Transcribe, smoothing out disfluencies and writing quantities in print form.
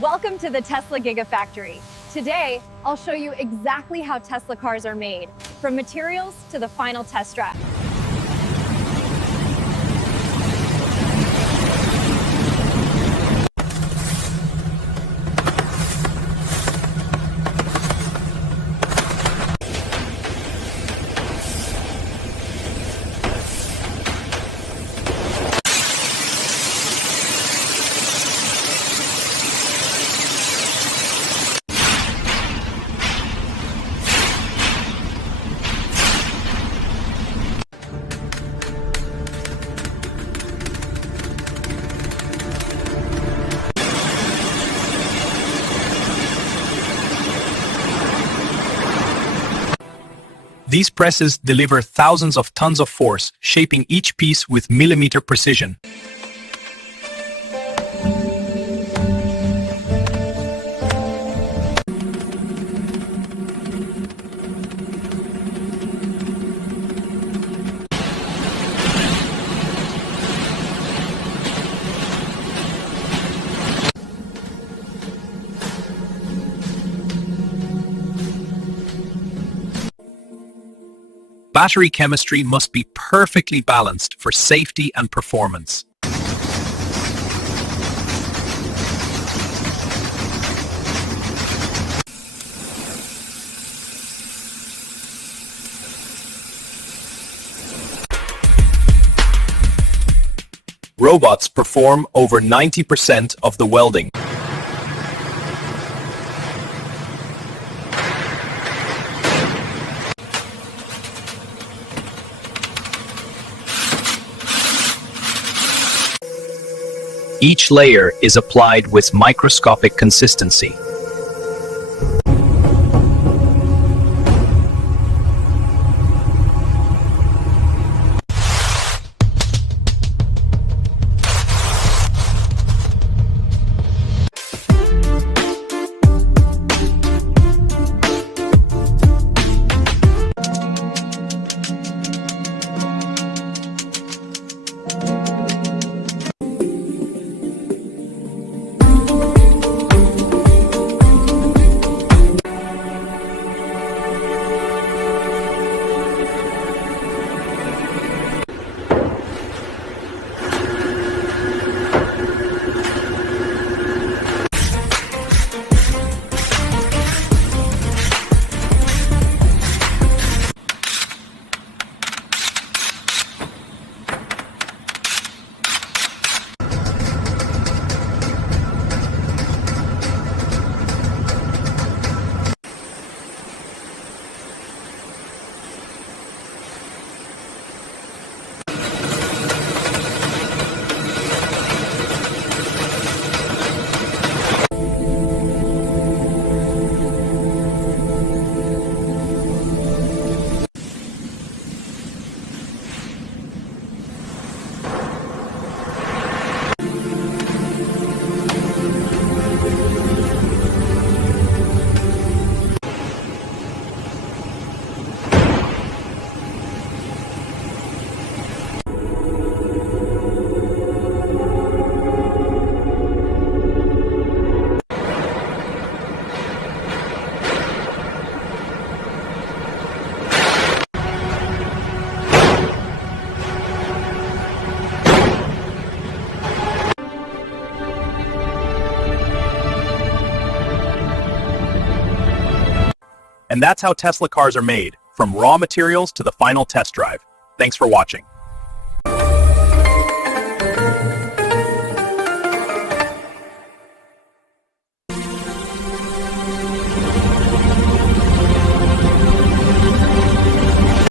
Welcome to the Tesla Gigafactory. Today, I'll show you exactly how Tesla cars are made, from materials to the final test drive. These presses deliver thousands of tons of force, shaping each piece with millimeter precision. Battery chemistry must be perfectly balanced for safety and performance. Robots perform over 90% of the welding. Each layer is applied with microscopic consistency. And that's how Tesla cars are made, from raw materials to the final test drive. Thanks for watching.